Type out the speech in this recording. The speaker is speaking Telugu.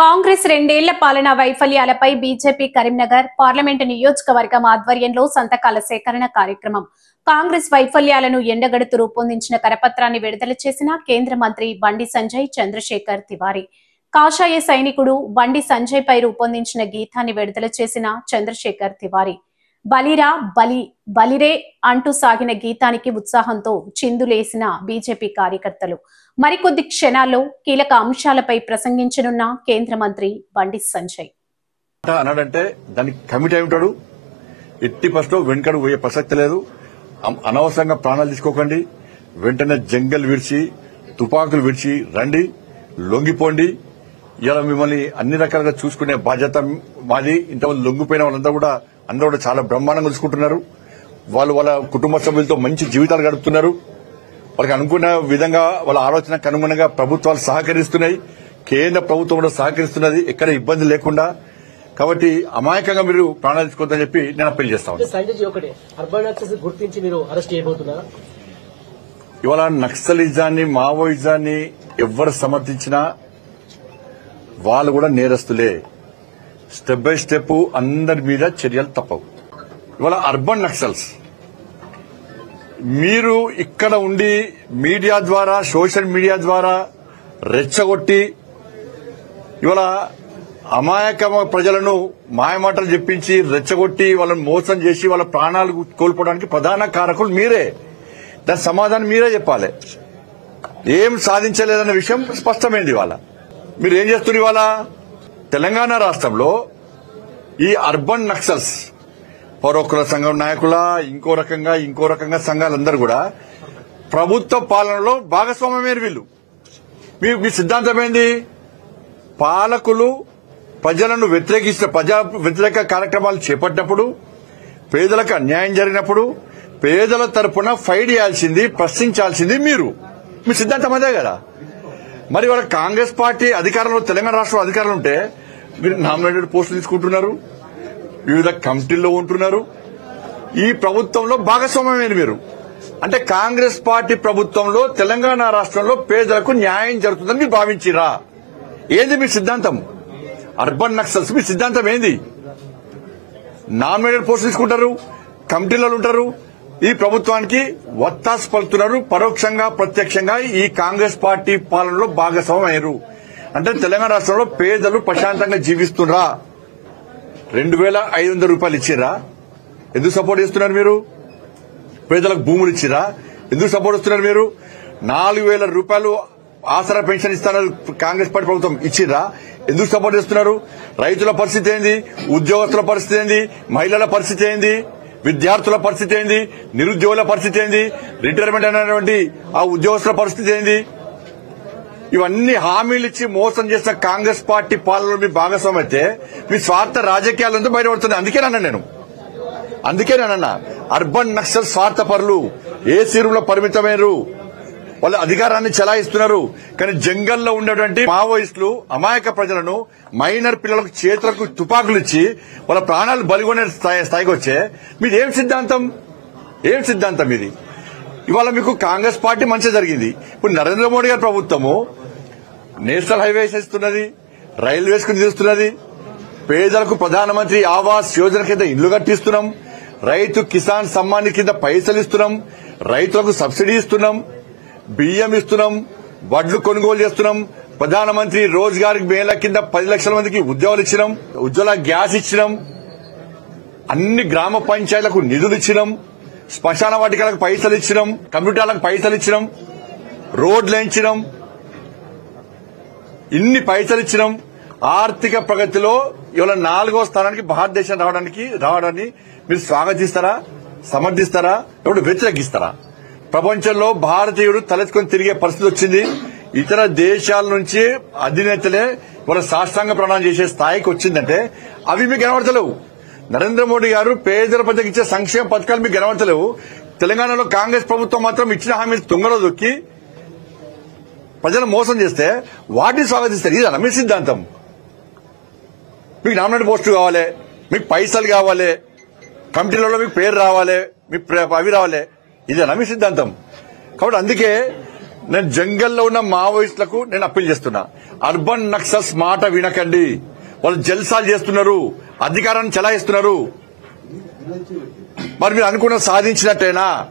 కాంగ్రెస్ రెండేళ్ల పాలనా వైఫల్యాలపై బీజేపీ కరీంనగర్ పార్లమెంటు నియోజకవర్గం ఆధ్వర్యంలో సంతకాల సేకరణ కార్యక్రమం. కాంగ్రెస్ వైఫల్యాలను ఎండగడుతూ రూపొందించిన కరపత్రాన్ని విడుదల చేసిన కేంద్ర మంత్రి బండి సంజయ్ చంద్రశేఖర్ తివారీ. కాషాయ సైనికుడు బండి సంజయ్ పై రూపొందించిన గీతాన్ని విడుదల చేసిన చంద్రశేఖర్ తివారీ. బలిరా బలిరే అంటూ సాగిన గీతానికి ఉత్సాహంతో చిందులేసిన బీజేపీ కార్యకర్తలు. మరికొద్ది క్షణాల్లో కీలక అంశాలపై ప్రసంగించనున్న కేంద్ర మంత్రి బండి సంజయ్. అన్నాడంటే దానికి కమిటీ అయి ఉంటాడు. ఎట్టి ఫస్ట్ వెనుకడు పోయే ప్రసక్తి లేదు. అనవసరంగా ప్రాణాలు తీసుకోకండి. వెంటనే జంగల్ విడిచి తుపాకులు విడిచి రండి, లొంగిపోండి. ఇలా మిమ్మల్ని అన్ని రకాలుగా చూసుకునే బాధ్యత మాది. ఇంతమంది లొంగిపోయిన వాళ్ళంతా కూడా అందరూ కూడా చాలా బ్రహ్మాండంగా చూసుకుంటున్నారు. వాళ్ళు వాళ్ళ కుటుంబ సభ్యులతో మంచి జీవితాలు గడుపుతున్నారు. వాళ్ళకి అనుకున్న విధంగా వాళ్ళ ఆలోచనకు అనుగుణంగా ప్రభుత్వాలు సహకరిస్తున్నాయి. కేంద్ర ప్రభుత్వం కూడా సహకరిస్తున్నది, ఎక్కడ ఇబ్బంది లేకుండా. కాబట్టి అమాయకంగా మీరు ప్రాణాలు తీసుకోవద్దని చెప్పి నేను అప్పీల్ చేస్తాను. ఇవాళ నక్సలిజాన్ని, మావోయిజాన్ని ఎవరు సమర్థించినా వాళ్ళు కూడా నేరస్తులే. స్టెప్ బై స్టెప్ అందరి మీద చర్యలు తప్పవు. ఇవాళ అర్బన్ నక్సల్స్ మీరు ఇక్కడ ఉండి మీడియా ద్వారా, సోషల్ మీడియా ద్వారా రెచ్చగొట్టి ఇవాళ అమాయక ప్రజలను మాయమాటలు చెప్పించి రెచ్చగొట్టి వాళ్ళని మోసం చేసి వాళ్ళ ప్రాణాలు కోల్పోవడానికి ప్రధాన కారకులు మీరే. దాని సమాధానం మీరే చెప్పాలి. ఏం సాధించలేదన్న విషయం స్పష్టమైంది. ఇవాళ మీరు ఏం చేస్తున్నారు? ఇవాళ తెలంగాణ రాష్ట్రంలో ఈ అర్బన్ నక్సల్స్ పౌరకుల సంఘం నాయకుల ఇంకో రకంగా సంఘాలందరూ కూడా ప్రభుత్వ పాలనలో భాగస్వామ్యమైన వీళ్ళు. మీ సిద్ధాంతం ఏంది? పాలకులు ప్రజలను ప్రజా వ్యతిరేక కార్యక్రమాలు చేపట్టినప్పుడు, పేదలకు అన్యాయం జరిగినప్పుడు పేదల తరపున ఫైట్ చేయాల్సింది, ప్రశ్నించాల్సింది మీరు. మీ సిద్ధాంతం అదే కదా. మరి వాళ్ళ కాంగ్రెస్ పార్టీ అధికారంలో, తెలంగాణ రాష్ట్రంలో అధికారంలో ఉంటే మీరు నామినేటెడ్ పోస్టులు తీసుకుంటున్నారు, వివిధ కమిటీల్లో ఉంటున్నారు. ఈ ప్రభుత్వంలో భాగస్వామ్యమైన మీరు. అంటే కాంగ్రెస్ పార్టీ ప్రభుత్వంలో తెలంగాణ రాష్ట్రంలో పేదలకు న్యాయం జరుగుతుందని మీరు భావించిరా? ఏంది మీ సిద్ధాంతం? అర్బన్ నక్సల్స్ మీ సిద్ధాంతం ఏంది? నామినేటెడ్ పోస్టులు తీసుకుంటారు, కమిటీలలో ఉంటారు, ఈ ప్రభుత్వానికి వత్తాసు పలుకుతున్నారు. పరోక్షంగా ప్రత్యక్షంగా ఈ కాంగ్రెస్ పార్టీ పాలనలో భాగస్వామ్యం. అంటే తెలంగాణ రాష్ట్రంలో పేదలు ప్రశాంతంగా జీవిస్తున్నారా? 2,500 రూపాయలు ఇచ్చిరా? ఎందుకు సపోర్ట్ చేస్తున్నారు మీరు? పేదలకు భూములు ఇచ్చిరా? ఎందుకు సపోర్ట్ చేస్తున్నారు మీరు? 4,000 రూపాయలు ఆసరా పెన్షన్ ఇస్తున్నారు కాంగ్రెస్ పార్టీ ప్రభుత్వం, ఇచ్చిరా? ఎందుకు సపోర్ట్ చేస్తున్నారు? రైతుల పరిస్థితి ఏంది? ఉద్యోగస్తుల పరిస్థితి ఏంది? మహిళల పరిస్థితి ఏంది? విద్యార్థుల పరిస్థితి ఏంది? నిరుద్యోగుల పరిస్థితి ఏంది? రిటైర్మెంట్ అయినటువంటి ఆ ఉద్యోగస్తుల పరిస్థితి ఏంది? ఇవన్నీ హామీలు ఇచ్చి మోసం చేసిన కాంగ్రెస్ పార్టీ పాలనలో మీ భాగస్వామ్యం అయితే మీ స్వార్థ రాజకీయాలంతా బయటపడుతుంది. అందుకేనన్నా అర్బన్ నక్సల్ స్వార్థపరులు ఏసీ రూమ్ లో పరిమితమయ్యారు. వాళ్ళ అధికారాన్ని చెలాయిస్తున్నారు. కానీ జంగల్లో ఉన్నటువంటి మావోయిస్టులు అమాయక ప్రజలను, మైనర్ పిల్లలకు చేతులకు తుపాకులు ఇచ్చి వాళ్ళ ప్రాణాలు బలిగొనే స్థాయికి వచ్చే మీది ఏం సిద్ధాంతం? ఇది ఇవాళ మీకు కాంగ్రెస్ పార్టీ మంచి జరిగింది. ఇప్పుడు నరేంద్ర మోడీ గారి ప్రభుత్వము నేషనల్ హైవేస్ ఇస్తున్నది, రైల్వేస్ కు నిలుస్తున్నది, పేదలకు ప్రధానమంత్రి ఆవాస్ యోజన కింద ఇళ్లు కట్టిస్తున్నాం, రైతు కిసాన్ సమ్మాన్ కింద పైసలు ఇస్తున్నాం, రైతులకు సబ్సిడీ ఇస్తున్నాం, బియ్యం ఇస్తున్నాం, వడ్లు కొనుగోలు చేస్తున్నాం, ప్రధానమంత్రి రోజ్గార్ మేళా కింద 10 లక్షల మందికి ఉద్యోగాలు ఇచ్చినాం, ఉజ్వల గ్యాస్ ఇచ్చినాం, అన్ని గ్రామ పంచాయతీలకు నిధులు ఇచ్చినాం, శ్మశాన వాటికలకు పైసలు ఇచ్చినాం, కంప్యూటర్లకు పైసలు ఇచ్చినాం, రోడ్లు వేయించినాం, ఇన్ని పైసలు ఇచ్చినాం. ఆర్థిక ప్రగతిలో ఇవాళ 4వ స్థానానికి భారతదేశం రావడాన్ని మీరు స్వాగతిస్తారా? సమర్థిస్తారా? ఇప్పుడు వ్యతిరేకిస్తారా? ప్రపంచంలో భారతీయుడు తలెత్తుకొని తిరిగే పరిస్థితి వచ్చింది. ఇతర దేశాల నుంచి అధినేతలే ఇవాళ సాష్టాంగ ప్రణాళిక చేసే స్థాయికి వచ్చిందంటే అవి మీకు కనబడతలేవు. నరేంద్ర మోడీ గారు పేదల ప్రజలకు ఇచ్చే సంక్షేమ పథకాలు మీకు కనబడతలేవు. తెలంగాణలో కాంగ్రెస్ ప్రభుత్వం మాత్రం ఇచ్చిన హామీలు తొంగలో దొక్కి ప్రజలను మోసం చేస్తే వాటిని స్వాగతిస్తారు. ఇదన్నా మీ సిద్ధాంతం? మీకు నామినేటెడ్ పోస్టు కావాలి, మీకు పైసలు కావాలి, కమిటీలలో మీకు పేరు రావాలి, మీ అవి రావాలి. ఇదేనా మీ సిద్ధాంతం? కాబట్టి అందుకే నేను జంగల్లో ఉన్న మావోయిస్టులకు నేను అప్పీల్ చేస్తున్నా. అర్బన్ నక్సల్స్ మాట వినకండి. వాళ్ళు జల్సాలు చేస్తున్నారు, అధికారాన్ని చెలాయిస్తున్నారు. మరి మీరు అనుకున్న సాధించినట్టేనా?